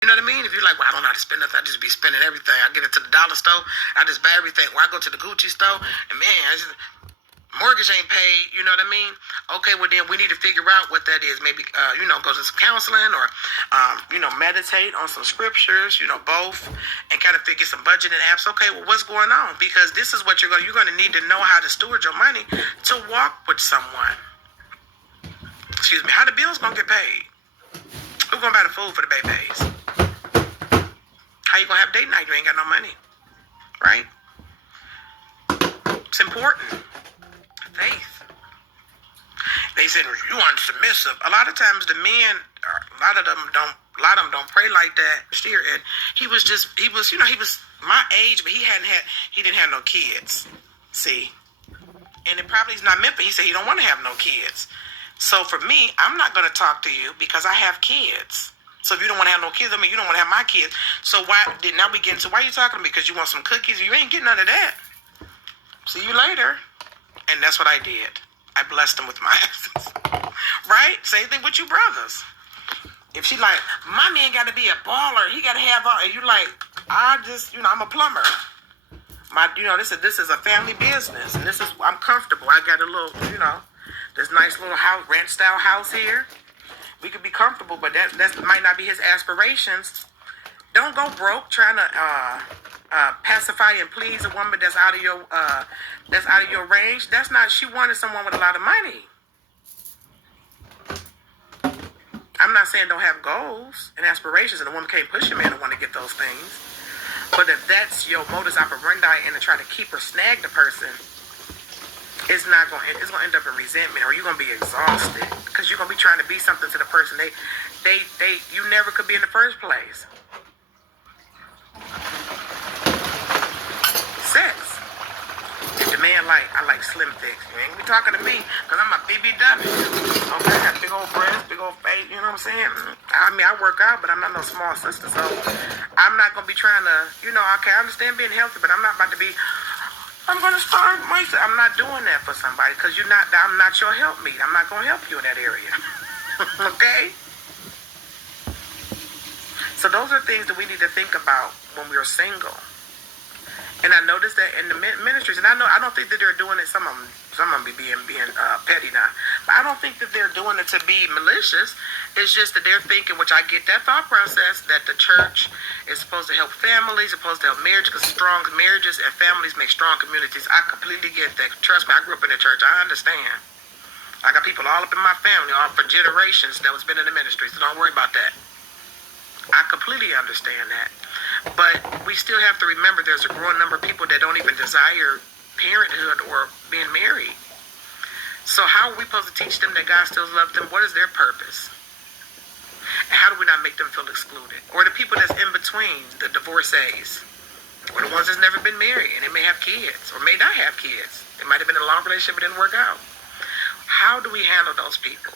You know what I mean? If you're like, well, I don't know how to spend nothing, I just be spending everything. I get into the dollar store, I just buy everything. Or I go to the Gucci store, and man, mortgage ain't paid. You know what I mean? Okay, well then we need to figure out what that is. Maybe go to some counseling or meditate on some scriptures. Both, and kind of figure some budgeting apps. Okay, well what's going on? Because this is what you're going to need to know how to steward your money to walk with someone. Excuse me. How the bills gonna get paid? Who's gonna buy the food for the babies? How you gonna have date night? You ain't got no money, right? It's important. Faith. They said you aren't submissive. A lot of times the men, a lot of them don't pray like that. And he was my age, but he didn't have no kids. See, and it probably is not meant for. He said he don't want to have no kids. So for me, I'm not gonna talk to you because I have kids. So if you don't want to have no kids, I mean, you don't want to have my kids. So why are you talking to me? Because you want some cookies? You ain't getting none of that. See you later. And that's what I did. I blessed them with my essence. Right? Same thing with you brothers. If she like, my man got to be a baller. He got to have all. And you like, I'm a plumber. This is a family business. And I'm comfortable. I got a little, this nice little house, ranch style house here. We could be comfortable, but that might not be his aspirations. Don't go broke trying to pacify and please a woman that's out of your range. That's not. She wanted someone with a lot of money. I'm not saying don't have goals and aspirations, and a woman can't push a man to want to get those things. But if that's your modus operandi and to try to keep or snag the person, it's gonna end up in resentment, or you're gonna be exhausted because you're gonna be trying to be something to the person you never could be in the first place. Sex. If the man I like slim thicks, you ain't be talking to me because I'm a BBW. Okay, I got big old breasts, big old face. You know what I'm saying? I mean, I work out, but I'm not no small sister, so I'm not gonna be trying to. Okay, I understand being healthy, but I'm not about to be. I'm going to start myself. I'm not doing that for somebody because I'm not your helpmeet. I'm not going to help you in that area. Okay? So those are things that we need to think about when we're single. And I noticed that in the ministries, and I don't think that they're doing it. Some of them be being petty now, but I don't think that they're doing it to be malicious. It's just that they're thinking, which I get that thought process, that the church is supposed to help families, supposed to help marriage, because strong marriages and families make strong communities. I completely get that. Trust me, I grew up in the church. I understand. I got people all up in my family, all for generations that was been in the ministry, so don't worry about that. I completely understand that. But we still have to remember there's a growing number of people that don't even desire parenthood or being married. So how are we supposed to teach them that God still loves them? What is their purpose? And how do we not make them feel excluded? Or the people that's in between, the divorcees, or the ones that's never been married and they may have kids or may not have kids. It might have been a long relationship but didn't work out. How do we handle those people?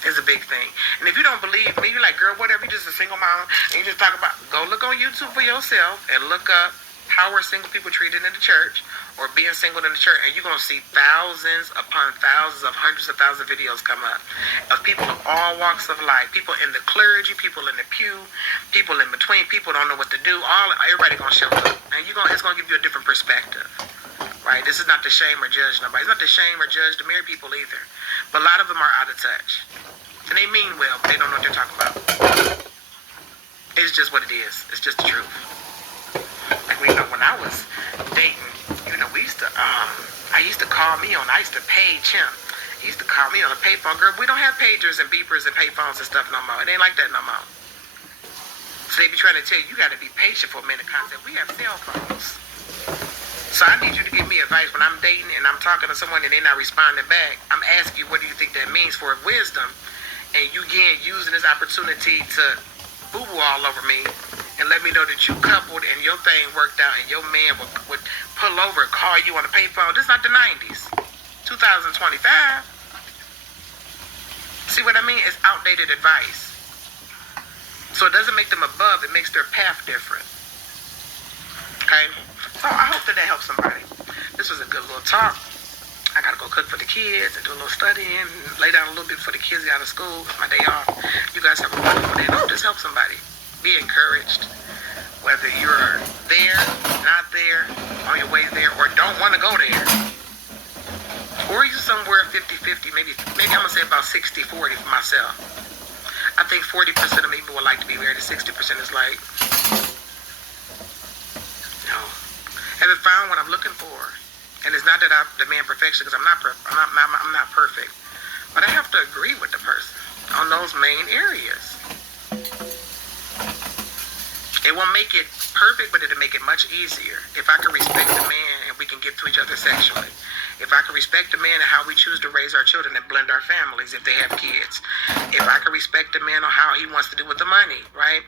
Is a big thing. And if you don't believe me, you're like, girl, whatever, you're just a single mom, and you just talk about, go look on YouTube for yourself and look up how are single people treated in the church or being single in the church, and you're going to see thousands upon thousands of hundreds of thousands of videos come up of people of all walks of life, people in the clergy, people in the pew, people in between, people don't know what to do, everybody going to show up, and it's going to give you a different perspective. Right? This is not to shame or judge nobody. It's not to shame or judge the married people either. But a lot of them are out of touch. And they mean well, but they don't know what they're talking about. It's just what it is. It's just the truth. Like, when I was dating, we used to, I used to page him. He used to call me on a payphone. Girl, we don't have pagers and beepers and payphones and stuff no more. It ain't like that no more. So they be trying to tell you, you got to be patient for a minute concept. We have cell phones. So I need you to give me advice when I'm dating and I'm talking to someone and they're not responding back. I'm asking you, what do you think that means for wisdom? And you again using this opportunity to boo-boo all over me and let me know that you coupled and your thing worked out and your man would pull over and call you on a payphone. This is not the 90s. 2025. See what I mean? It's outdated advice. So it doesn't make them above, it makes their path different. Okay? So I hope that helps somebody. This was a good little talk. I gotta go cook for the kids and do a little studying, lay down a little bit for the kids get out of school. It's my day off. You guys have a wonderful day. I hope this helps somebody. Be encouraged. Whether you're there, not there, on your way there, or don't want to go there. Or you're somewhere 50-50, maybe I'm going to say about 60-40 for myself. I think 40% of people would like to be married, and 60% is like, no. Haven't found what I'm looking for. And it's not that I demand perfection, because I'm not perfect. But I have to agree with the person on those main areas. It won't make it perfect, but it'll make it much easier. If I can respect the man and we can get to each other sexually. If I can respect the man and how we choose to raise our children and blend our families if they have kids. If I can respect the man on how he wants to do with the money, right?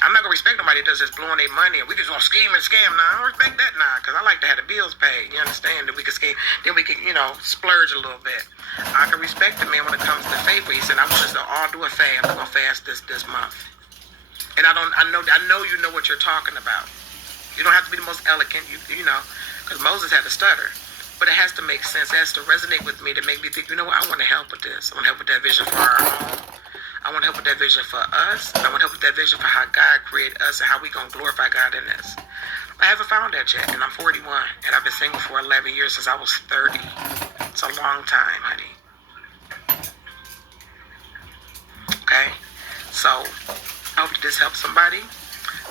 I'm not going to respect nobody that does just blowing their money and we just going to scheme and scam. Now, I don't respect that now, because I like to have the bills paid. You understand? That we can scheme. Then we can, splurge a little bit. I can respect the man when it comes to faith, where he said, I want us to all do a fast. I'm going to fast this month. And I know you know what you're talking about. You don't have to be the most eloquent, because Moses had to stutter. But it has to make sense. It has to resonate with me to make me think, I want to help with this. I want to help with that vision for our home. I want to help with that vision for us. I want to help with that vision for how God created us and how we going to glorify God in this. I haven't found that yet, and I'm 41. And I've been single for 11 years since I was 30. It's a long time, honey. Okay? So, I hope this helps somebody.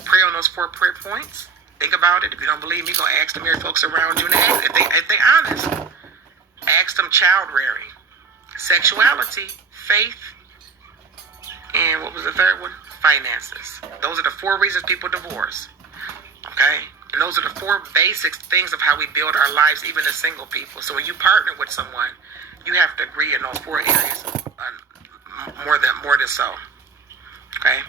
Pray on those 4 prayer points. Think about it. If you don't believe me, go ask the married folks around you. And if they honest, ask them child rearing, sexuality, faith, and what was the third one? Finances. Those are the 4 reasons people divorce. Okay? And those are the 4 basic things of how we build our lives, even as single people. So when you partner with someone, you have to agree in those 4 areas more than so. Okay?